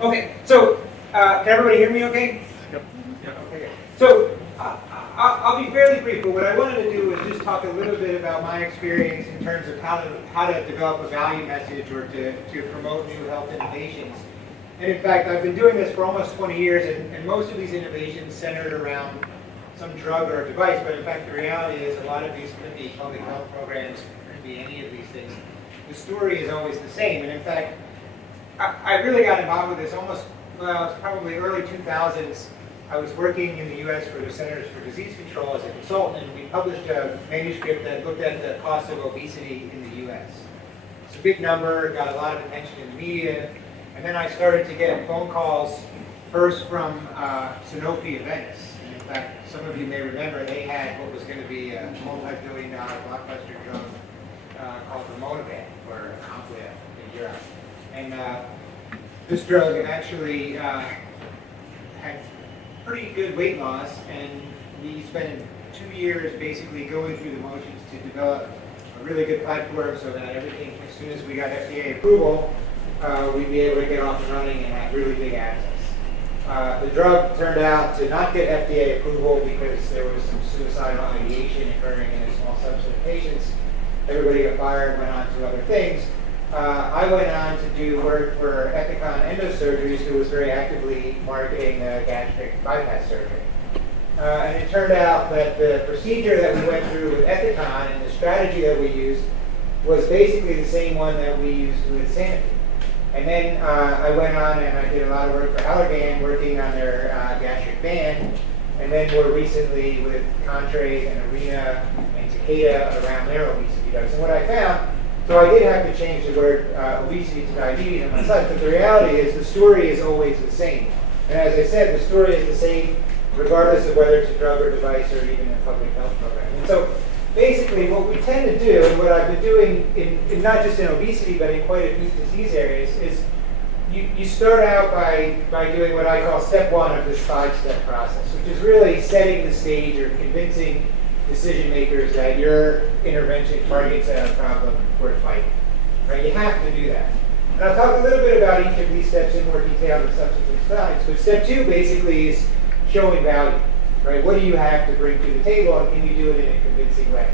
Okay, so can everybody hear me okay? Yep. Okay. So I'll be fairly brief, but what I wanted to do is just talk a little bit about my experience in terms of how to develop a value message or to promote new health innovations. And in fact, I've been doing this for almost 20 years, and most of these innovations centered around some drug or device, but in fact the reality is a lot of these could be public health programs, could be any of these things. The story is always the same, and in fact, I really got involved with this it's probably early 2000s. I was working in the US for the Centers for Disease Control as a consultant, and we published a manuscript that looked at the cost of obesity in the US. It's a big number, got a lot of attention in the media, and then I started to get phone calls, first from Sanofi of Venice. And in fact, some of you may remember they had what was going to be a multi-billion-dollar blockbuster drug called Rimonabant, or Complia in Europe. And this drug actually had pretty good weight loss, and we spent 2 years basically going through the motions to develop a really good platform so that everything, as soon as we got FDA approval, we'd be able to get off and running and have really big access. The drug turned out to not get FDA approval because there was some suicidal ideation occurring in a small subset of patients. Everybody got fired, went on to other things. I went on to do work for Ethicon Endosurgeries, who was very actively marketing gastric bypass surgery. And it turned out that the procedure that we went through with Ethicon and the strategy that we used was basically the same one that we used with Sanofi. And then I went on and I did a lot of work for Allergan, working on their gastric band, and then more recently with Contrave and Arena and Takeda around their obesity drugs. And what I found, so I did have to change the word obesity to diabetes on my slides, but the reality is the story is always the same. And as I said, the story is the same regardless of whether it's a drug or device or even a public health program. And so basically what we tend to do, and what I've been doing in not just in obesity, but in quite a few disease areas, is you start out by doing what I call step one of this 5-step process, which is really setting the stage or convincing decision makers that your intervention targets a problem worth fighting. Right? You have to do that. And I'll talk a little bit about each of these steps in more detail in subsequent slides. But step 2 basically is showing value. Right? What do you have to bring to the table, and can you do it in a convincing way?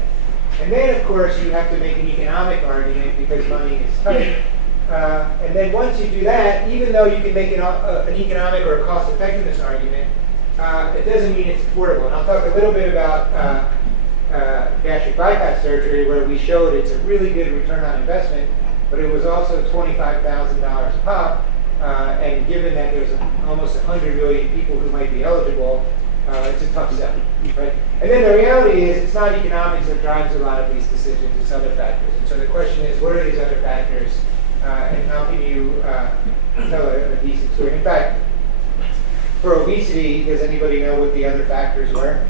And then, of course, you have to make an economic argument because money is tight. And then once you do that, even though you can make an economic or a cost-effectiveness argument, it doesn't mean it's affordable. And I'll talk a little bit about gastric bypass surgery, where we showed it's a really good return on investment, but it was also $25,000 a pop, and given that there's almost 100 million people who might be eligible, it's a tough sell, right? And then the reality is it's not economics that drives a lot of these decisions, it's other factors. And so the question is, what are these other factors, and how can you tell a decent story? In fact, for obesity, does anybody know what the other factors were?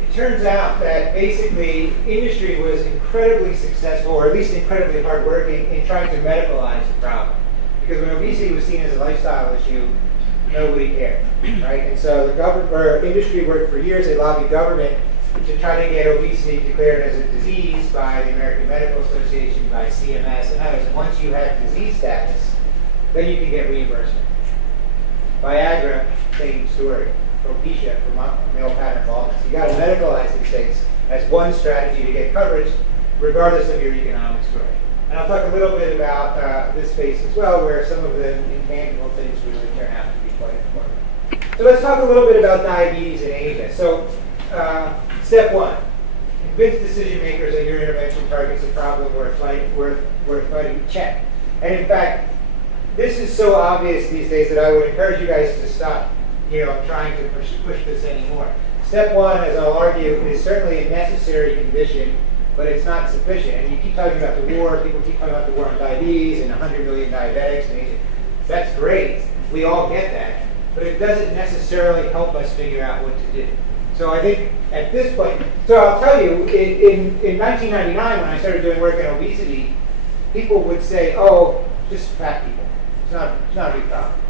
It turns out that basically industry was incredibly successful, or at least incredibly hardworking, in trying to medicalize the problem. Because when obesity was seen as a lifestyle issue, nobody cared, right? And so the government or industry worked for years. They lobbied government to try to get obesity declared as a disease by the American Medical Association, by CMS, and others. Once you have disease status, then you can get reimbursement. Viagra, same story. Propecia for male pattern baldness. You got to medicalize these things as one strategy to get coverage, regardless of your economic story. And I'll talk a little bit about this space as well, where some of the intangible things really turn out to be quite important. So let's talk a little bit about diabetes and Asia. So step 1, convince decision makers that your intervention targets a problem worth fighting. Check. And in fact, this is so obvious these days that I would encourage you guys to stop trying to push this anymore. Step 1, as I'll argue, is certainly a necessary condition, but it's not sufficient. And you keep talking about the war, people keep talking about the war on diabetes and 100 million diabetics in Asia. That's great, we all get that, but it doesn't necessarily help us figure out what to do. So I think at this point, so I'll tell you, in 1999 when I started doing work in obesity, people would say, oh, just fat people. It's not a big problem,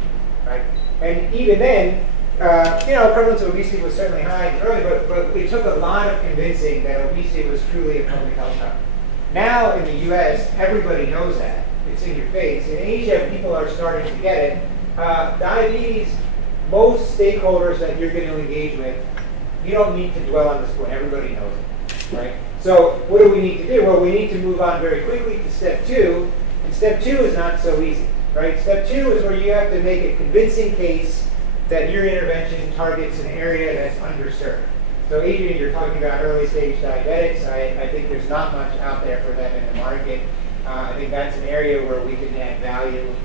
right? And even then, prevalence of obesity was certainly high early, but it took a lot of convincing that obesity was truly a public health problem. Now in the U.S., everybody knows that. it's in your face. In Asia, people are starting to get it. Diabetes, most stakeholders that you're going to engage with, you don't need to dwell on this point. Everybody knows it, right? So what do we need to do? Well, we need to move on very quickly to step 2. And step 2 is not so easy, right? Step 2 is where you have to make a convincing case that your intervention targets an area that's underserved. So Adrian, you're talking about early stage diabetics. I think there's not much out there for them in the market. I think that's an area where we can add value.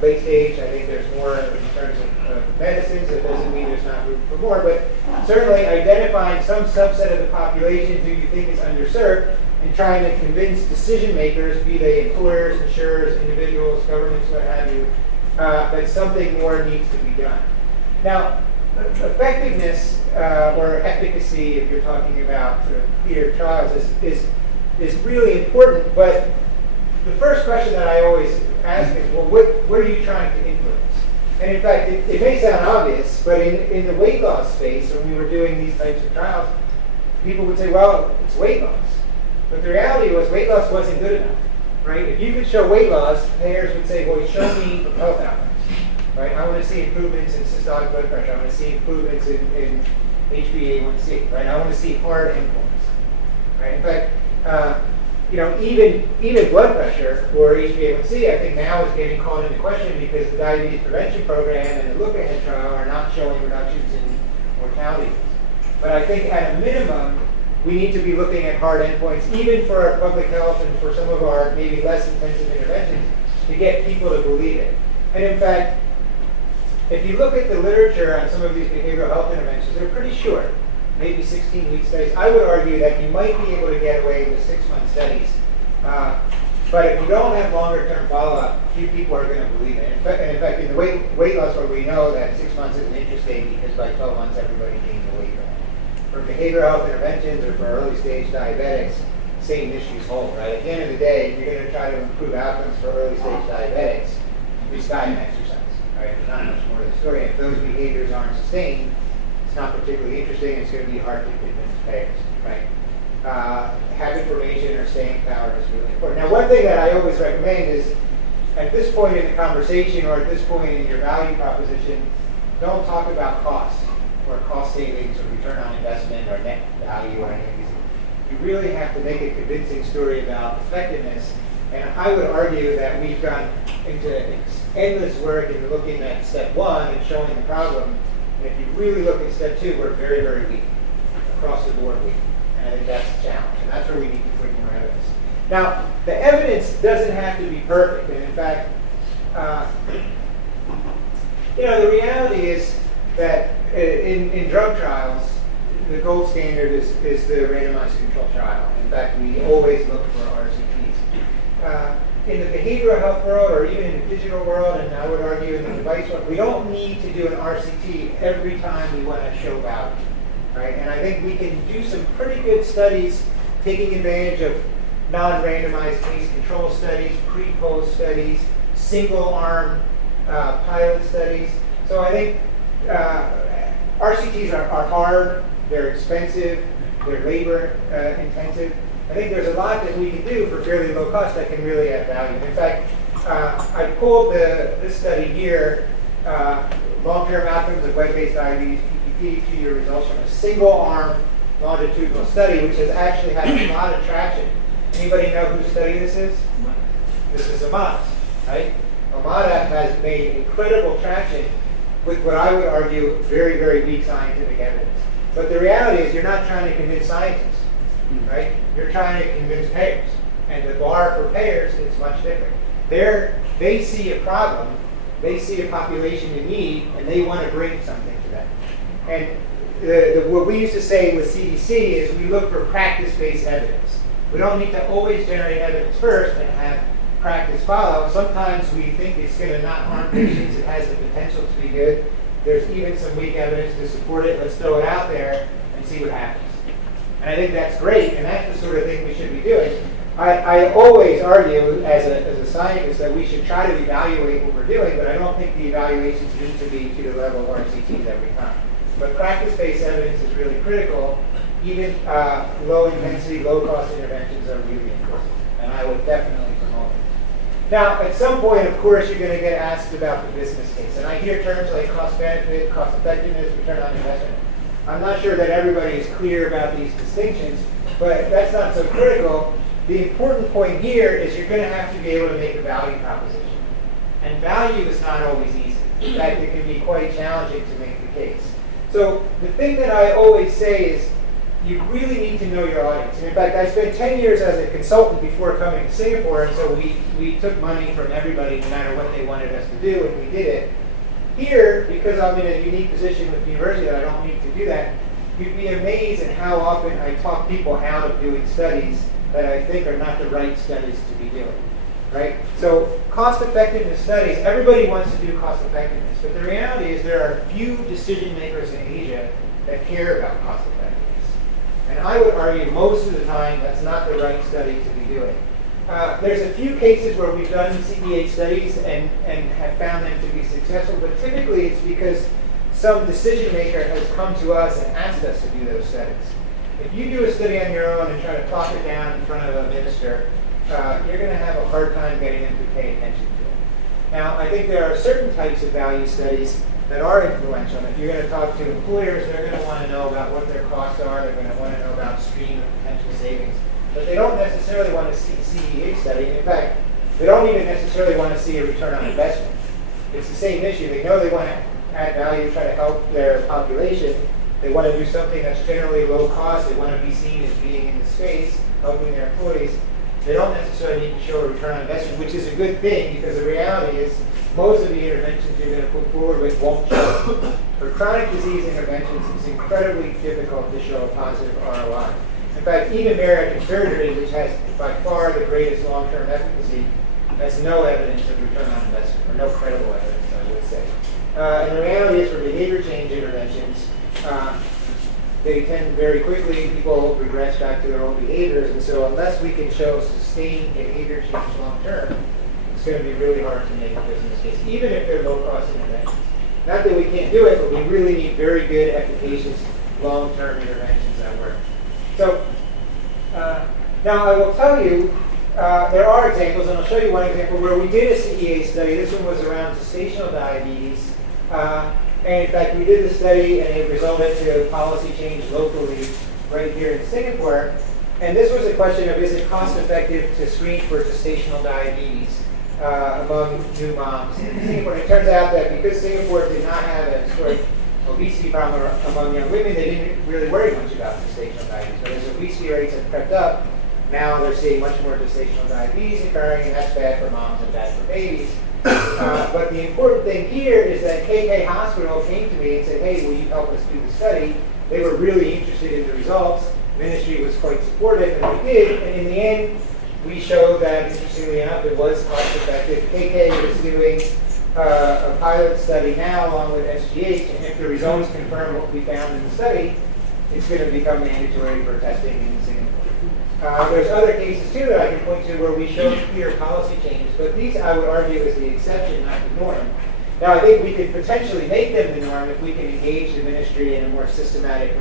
Late stage, I think there's more in terms of medicines. It doesn't mean there's not room for more, but certainly identifying some subset of the population who you think is underserved and trying to convince decision makers, be they employers, insurers, individuals, governments, what have you, that something more needs to be done. Now, effectiveness or efficacy, if you're talking about clear trials, is really important, but the first question that I always ask is, well, what are you trying to influence? And in fact, it may sound obvious, but in the weight loss space, when we were doing these types of trials, people would say, well, it's weight loss. But the reality was weight loss wasn't good enough, right? If you could show weight loss, payers would say, well, show me health outcomes, right? I want to see improvements in systolic blood pressure. I want to see improvements in HbA1c, right? I want to see hard endpoints, right? In fact, even blood pressure or HbA1c, I think now is getting called into question because the diabetes prevention program and the look-ahead trial are not showing reductions in mortality. But I think at a minimum, we need to be looking at hard endpoints, even for our public health and for some of our maybe less intensive interventions, to get people to believe it. And in fact, if you look at the literature on some of these behavioral health interventions, they're pretty short. Maybe 16-week studies. I would argue that you might be able to get away with 6-month studies. But if you don't have longer-term follow-up, few people are going to believe it. And in fact, in the weight loss where we know that 6 months isn't interesting because by 12 months everybody gains the weight back. For behavioral health interventions or for early-stage diabetics, same issues hold, right? At the end of the day, if you're going to try to improve outcomes for early-stage diabetics, it's diet and exercise, right? There's not much more to the story. If those behaviors aren't sustained, it's not particularly interesting. It's going to be hard to convince payers, right? Habit formation or staying power is really important. Now, one thing that I always recommend is, at this point in the conversation or at this point in your value proposition, don't talk about costs or cost savings or return on investment or net value or anything. You really have to make a convincing story about effectiveness. And I would argue that we've gone into endless work in looking at step 1 and showing the problem. And if you really look at step 2, we're very, very weak, across the board weak. And I think that's a challenge, and that's where we need to put more evidence. Now, the evidence doesn't have to be perfect, and in fact, the reality is that in drug trials, the gold standard is the randomized control trial. In fact, we always look for RCTs. In the behavioral health world, or even in the digital world, and I would argue in the device world, we don't need to do an RCT every time we want to show value. Right? And I think we can do some pretty good studies taking advantage of non-randomized case control studies, pre-post studies, single-arm pilot studies. So I think RCTs are hard, they're expensive, they're labor intensive. I think there's a lot that we can do for fairly low cost that can really add value. In fact, I pulled this study here, long-term outcomes of web-based diabetes, 2-year results from a single-arm longitudinal study, which has actually had a lot of traction. Anybody know whose study this is? This is Amada's, right? Amada has made incredible traction with what I would argue very, very weak scientific evidence. But the reality is you're not trying to convince scientists, right? You're trying to convince payers. And the bar for payers is much different. They see a problem, they see a population in need, and they want to bring something to them. And what we used to say with CDC is we look for practice-based evidence. We don't need to always generate evidence first and have practice follow. Sometimes we think it's going to not harm patients. It has the potential to be good. There's even some weak evidence to support it. Let's throw it out there and see what happens. And I think that's great, and that's the sort of thing we should be doing. I always argue as a scientist that we should try to evaluate what we're doing, but I don't think the evaluations need to be to the level of RCTs every time. But practice-based evidence is really critical. Even low-intensity, low-cost interventions are really important, and I would definitely promote it. Now, at some point, of course, you're going to get asked about the business case. And I hear terms like cost benefit, cost effectiveness, return on investment. I'm not sure that everybody is clear about these distinctions, but that's not so critical. The important point here is you're going to have to be able to make a value proposition. And value is not always easy. In fact, it can be quite challenging to make the case. So the thing that I always say is you really need to know your audience. And in fact, I spent 10 years as a consultant before coming to Singapore, and so we took money from everybody no matter what they wanted us to do, and we did it. Here, because I'm in a unique position with the university that I don't need to do that, you'd be amazed at how often I talk people out of doing studies that I think are not the right studies to be doing. Right? So cost effectiveness studies, everybody wants to do cost effectiveness, but the reality is there are few decision makers in Asia that care about cost effectiveness. And I would argue most of the time that's not the right study to be doing. There's a few cases where we've done CEA studies and have found them to be successful, but typically it's because some decision maker has come to us and asked us to do those studies. If you do a study on your own and try to plop it down in front of a minister, you're going to have a hard time getting them to pay attention to it. Now, I think there are certain types of value studies that are influential. And if you're going to talk to employers, they're going to want to know about what their costs are. They're going to want to know about stream of potential savings. But they don't necessarily want to see a CEA study. In fact, they don't even necessarily want to see a return on investment. It's the same issue. They know they want to add value, try to help their population. They want to do something that's generally low cost. They want to be seen as being in the space, helping their employees. They don't necessarily need to show a return on investment, which is a good thing because the reality is most of the interventions you're going to put forward with won't show. For chronic disease interventions, it's incredibly difficult to show a positive ROI. In fact, even bariatric surgery, which has by far the greatest long-term efficacy, has no evidence of return on investment, or no credible evidence, I would say. And the reality is for behavior change interventions, they tend very quickly, people regress back to their old behaviors, and so unless we can show sustained behavior change long-term, it's going to be really hard to make a business case, even if they're low-cost interventions. Not that we can't do it, but we really need very good, efficacious, long-term interventions that work. So, now I will tell you, there are examples, and I'll show you one example where we did a CEA study. This one was around gestational diabetes. And in fact, we did the study, and it resulted to policy change locally right here in Singapore. And this was a question of, is it cost effective to screen for gestational diabetes among new moms in Singapore? And it turns out that because Singapore did not have a historic obesity problem among young women, they didn't really worry much about gestational diabetes. But as obesity rates have crept up, now they're seeing much more gestational diabetes occurring, and that's bad for moms and bad for babies. But the important thing here is that KK Hospital came to me and said, hey, will you help us do the study? They were really interested in the results. Ministry was quite supportive, and we did. And in the end, we showed that, interestingly enough, it was cost effective. KK is doing a pilot study now along with SGH, and if the results confirm what we found in the study, it's going to become mandatory for testing in Singapore. There's other cases too that I can point to where we showed clear policy changes, but these I would argue is the exception, not the norm. Now I think we could potentially make them the norm if we can engage the ministry in a more systematic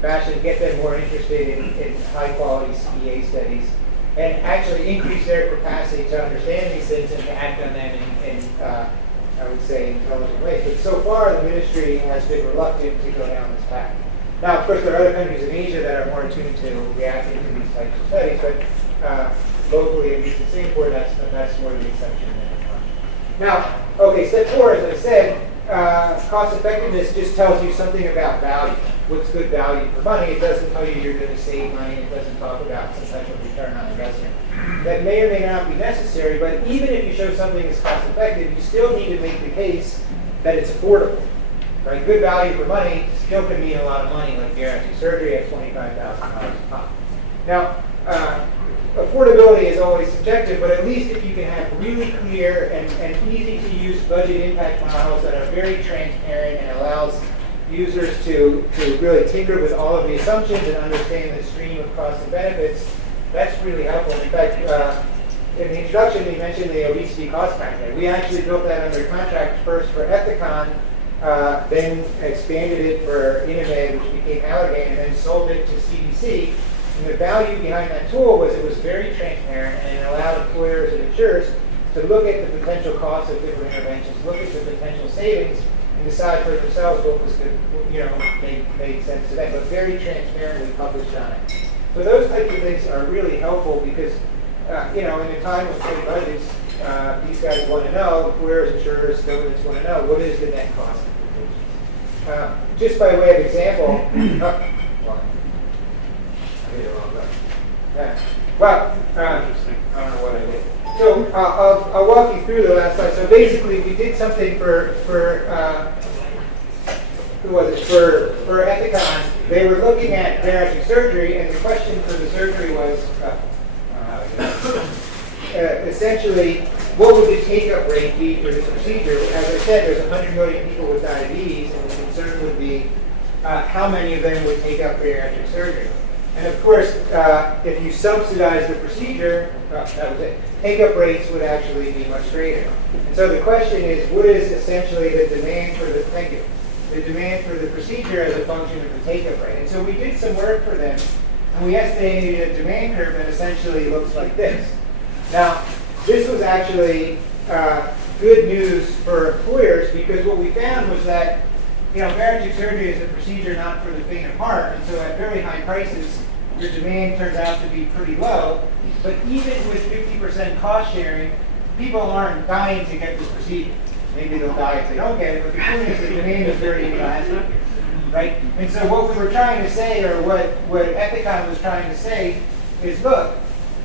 fashion, get them more interested in high quality CEA studies, and actually increase their capacity to understand these things and to act on them in I would say, intelligent ways. But so far the ministry has been reluctant to go down this path. Now, of course, there are other countries in Asia that are more attuned to reacting to these types of studies, but locally, at least in Singapore, that's more the exception than the norm. Now, okay, step 4, as I said, cost effectiveness just tells you something about value. What's good value for money? It doesn't tell you you're going to save money. It doesn't talk about some type of return on investment. That may or may not be necessary, but even if you show something is cost effective, you still need to make the case that it's affordable. Right? Good value for money still can mean a lot of money, like bariatric surgery at $25,000 a pop. Now, affordability is always subjective, but at least if you can have really clear and easy to use budget impact models that are very transparent and allows users to really tinker with all of the assumptions and understand the stream of costs and benefits, that's really helpful. In fact, in the introduction, we mentioned the obesity cost factor. We actually built that under contract first for Ethicon, then expanded it for Inamed, which became Allergan, and then sold it to CDC. And the value behind that tool was it was very transparent and it allowed employers and insurers to look at the potential costs of different interventions, look at the potential savings, and decide for themselves what was good, made sense to them, but very transparently published on it. So those types of things are really helpful because, in a time of tight budgets, these guys want to know, employers, insurers, governments want to know, what is the net cost implications. Just by way of example, I made a wrong button. Well, I don't know what I did. So I'll walk you through the last slide. So basically, we did something for who was it? For Ethicon. They were looking at bariatric surgery, and the question for the surgery was essentially, what would the take-up rate be for this procedure? As I said, there's 100 million people with diabetes, and the concern would be how many of them would take up bariatric surgery. And of course, if you subsidize the procedure, that was it. Take-up rates would actually be much greater. And so the question is, what is essentially the demand for the demand for the procedure as a function of the take-up rate? And so we did some work for them, and we estimated a demand curve that essentially looks like this. Now, this was actually good news for employers because what we found was that bariatric surgery is a procedure not for the faint of heart, and so at very high prices, your demand turns out to be pretty low. But even with 50% cost sharing, people aren't dying to get this procedure. Maybe they'll die if they don't get it, but the point is the demand is very elastic, right? And so what we were trying to say, or what Ethicon was trying to say, is look,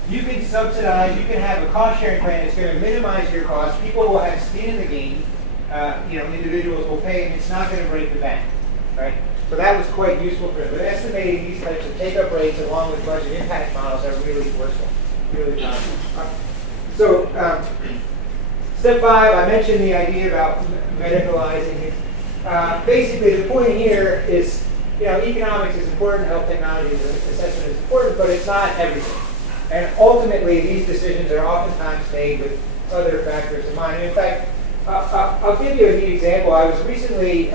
you can subsidize, you can have a cost sharing plan that's going to minimize your costs. People will have skin in the game. Individuals will pay, and it's not going to break the bank, right? So that was quite useful for them. But estimating these types of take-up rates along with budget impact models are really forceful, really powerful. So step 5, I mentioned the idea about medicalizing it. Basically, the point here is, economics is important, health technology assessment is important, but it's not everything. And ultimately, these decisions are oftentimes made with other factors in mind. And in fact, I'll give you a neat example. I was recently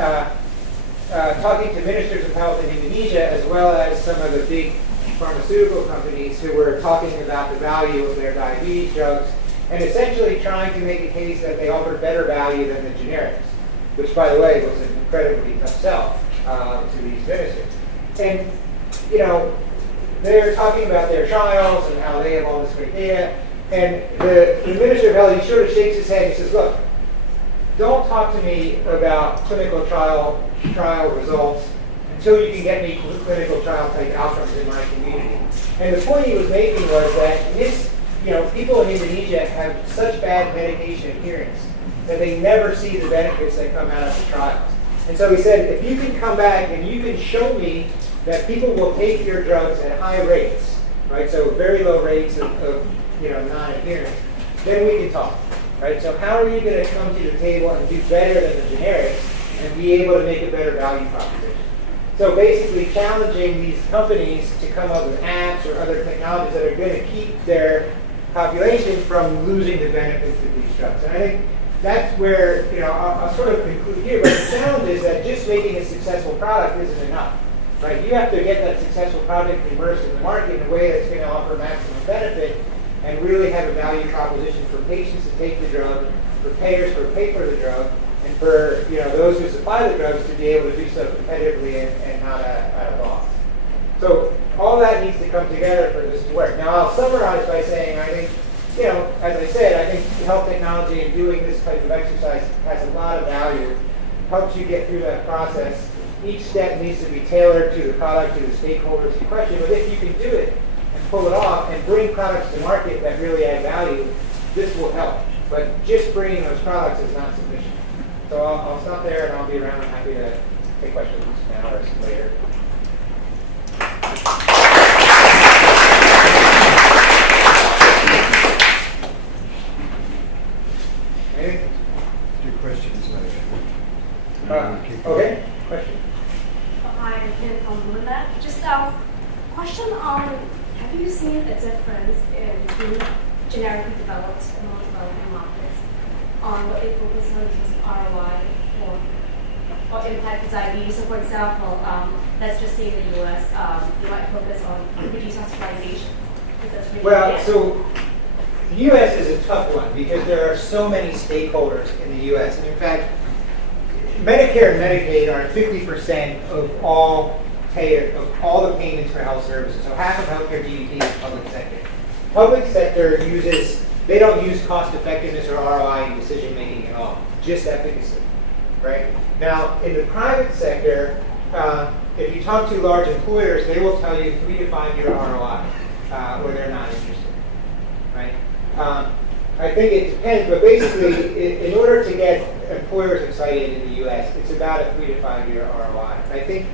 talking to ministers of health in Indonesia, as well as some of the big pharmaceutical companies who were talking about the value of their diabetes drugs, and essentially trying to make a case that they offered better value than the generics, which, by the way, was an incredibly tough sell to these ministers. And, they're talking about their trials and how they have all this great data, and the Minister of Health, he sort of shakes his head and he says, look, don't talk to me about clinical trial results until you can get me clinical trial type outcomes in my community. And the point he was making was that people in Indonesia have such bad medication adherence that they never see the benefits that come out of the trials. And so he said, if you can come back and you can show me that people will take your drugs at high rates, right? So very low rates of non-adherence, then we can talk. Right? So how are you going to come to the table and do better than the generics and be able to make a better value proposition? So basically challenging these companies to come up with apps or other technologies that are going to keep their population from losing the benefits of these drugs. And I think that's where, I'll sort of conclude here, but the challenge is that just making a successful product isn't enough. Right? You have to get that successful product immersed in the market in a way that's going to offer maximum benefit and really have a value proposition for patients to take the drug, for payers to pay for the drug, and for those who supply the drugs to be able to do so competitively and not at a loss. So all that needs to come together for this to work. Now I'll summarize by saying I think, as I said, I think health technology and doing this type of exercise has a lot of value, helps you get through that process. Each step needs to be tailored to the product, to the stakeholders in question, but if you can do it, pull it off and bring products to market that really add value, this will help. But just bringing those products is not sufficient. So I'll stop there and I'll be around. I'm happy to take questions now or later. Anything? Your questions okay. Question. Hi, I'm Kim from Bloomberg. Just a question on, have you seen a difference between generically developed and non-developing markets on what they focus on in terms of ROI or impact to diabetes? So for example, let's just say in the US, you might focus on reduced hospitalization. Because that's really the U.S. is a tough one because there are so many stakeholders in the U.S. And in fact, Medicare and Medicaid are 50% of all the payments for health services. So half of healthcare GDP is public sector. Public sector they don't use cost effectiveness or ROI in decision making at all, just efficacy, right? Now, in the private sector, if you talk to large employers, they will tell you 3 to 5 year ROI, or they're not interested, right? I think it depends, but basically, in order to get employers excited in the U.S., it's about a 3 to 5 year ROI. I think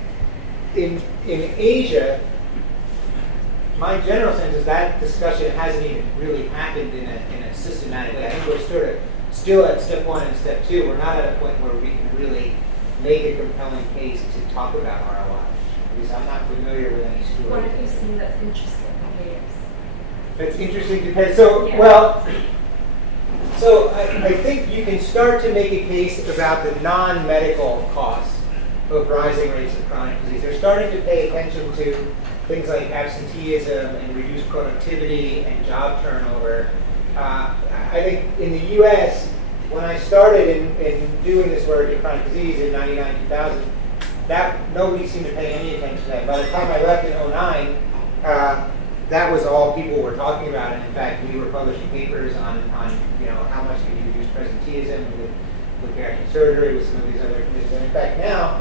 in Asia, my general sense is that discussion hasn't even really happened in a systematic way. I think we're sort of still at step 1 and step 2. We're not at a point where we can really make a compelling case to talk about ROI. Because I'm not familiar with any story. What have you seen that's interesting in the years? That's interesting because, so I think you can start to make a case about the non-medical costs of rising rates of chronic disease. They're starting to pay attention to things like absenteeism and reduced productivity and job turnover. I think in the U.S., when I started in doing this work in chronic disease in 99, 2000, nobody seemed to pay any attention to that. By the time I left in 2009, that was all people were talking about. And in fact, we were publishing papers on how much can you reduce presenteeism with bariatric surgery, with some of these other conditions. And in fact, now,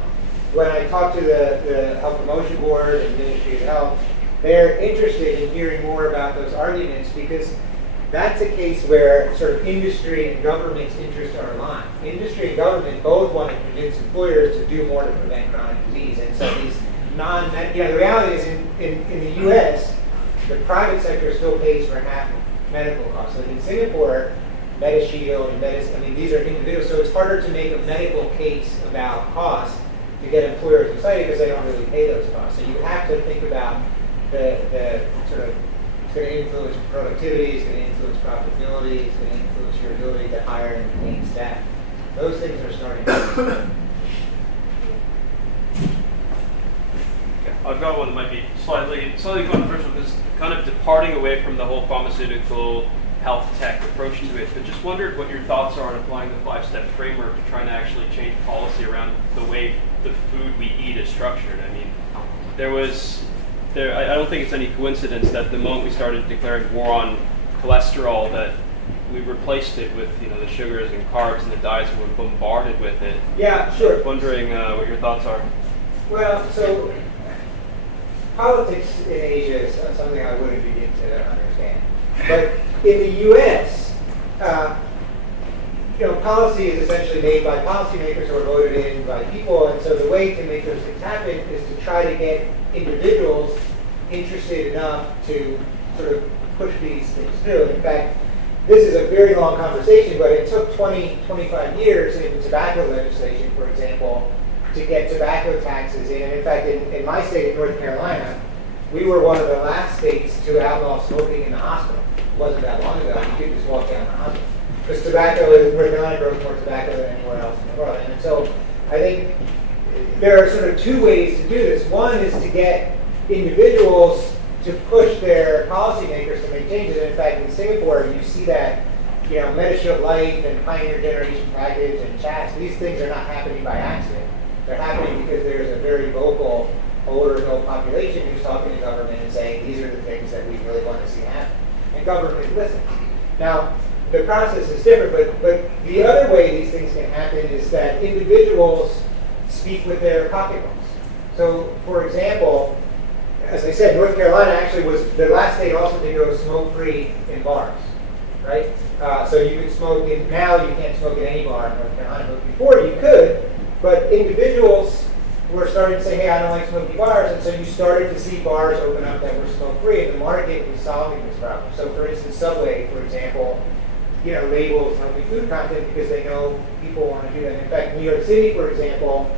when I talk to the Health Promotion Board and Ministry of Health, they're interested in hearing more about those arguments because that's a case where sort of industry and government's interests are aligned. Industry and government both want to convince employers to do more to prevent chronic disease. And so these the reality is in the U.S., the private sector still pays for half of medical costs. Like in Singapore, MediShield and these are individuals, so it's harder to make a medical case about cost to get employers excited because they don't really pay those costs. So you have to think about the sort of, it's going to influence productivity, it's going to influence profitability, it's going to influence your ability to hire and retain staff. Those things are starting to I've got one that might be slightly controversial because kind of departing away from the whole pharmaceutical health tech approach to it, but just wondered what your thoughts are on applying the 5-step framework to trying to actually change policy around the way the food we eat is structured. I mean, I don't think it's any coincidence that the moment we started declaring war on cholesterol that we replaced it with the sugars and carbs and the diets and we're bombarded with it. Yeah, sure. Wondering what your thoughts are. Well, so politics in Asia is something I wouldn't begin to understand. But in the U.S., policy is essentially made by policymakers who are voted in by people, and so the way to make those things happen is to try to get individuals interested enough to sort of push these things through. In fact, this is a very long conversation, but it took 25 years in tobacco legislation, for example, to get tobacco taxes in. And in fact, in my state of North Carolina, we were one of the last states to outlaw smoking in the hospital. It wasn't that long ago. You could just walk down the hospital. Because North Carolina grows more tobacco than anywhere else in the world. And so I think there are sort of two ways to do this. One is to get individuals to push their policymakers to make changes. And in fact, in Singapore, you see that, MediShield Life and Pioneer Generation Package and chats, these things are not happening by accident. They're happening because there's a very vocal older adult population who's talking to government and saying, these are the things that we really want to see happen. And government listens. Now, the process is different, but the other way these things can happen is that individuals speak with their pocketbooks. So, for example, as I said, North Carolina actually was the last state also to go smoke-free in bars, right? So you could smoke now you can't smoke at any bar in North Carolina, but before you could. But individuals were starting to say, hey, I don't like smoky bars, and so you started to see bars open up that were smoke-free, and the market was solving this problem. So for instance, Subway, for example, labels healthy food content because they know people want to do that. In fact, New York City, for example,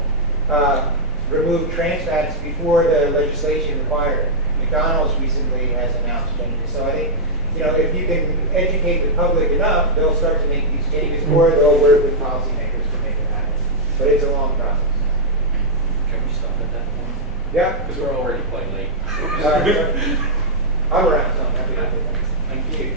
removed trans fats before the legislation required it. McDonald's recently has announced changes. So I think, if you can educate the public enough, they'll start to make these changes, or they'll work with policymakers to make it happen. But it's a long process. Can we stop at that point? Yeah. Because we're already quite late. I'm around, so I'm happy to do that. Thank you.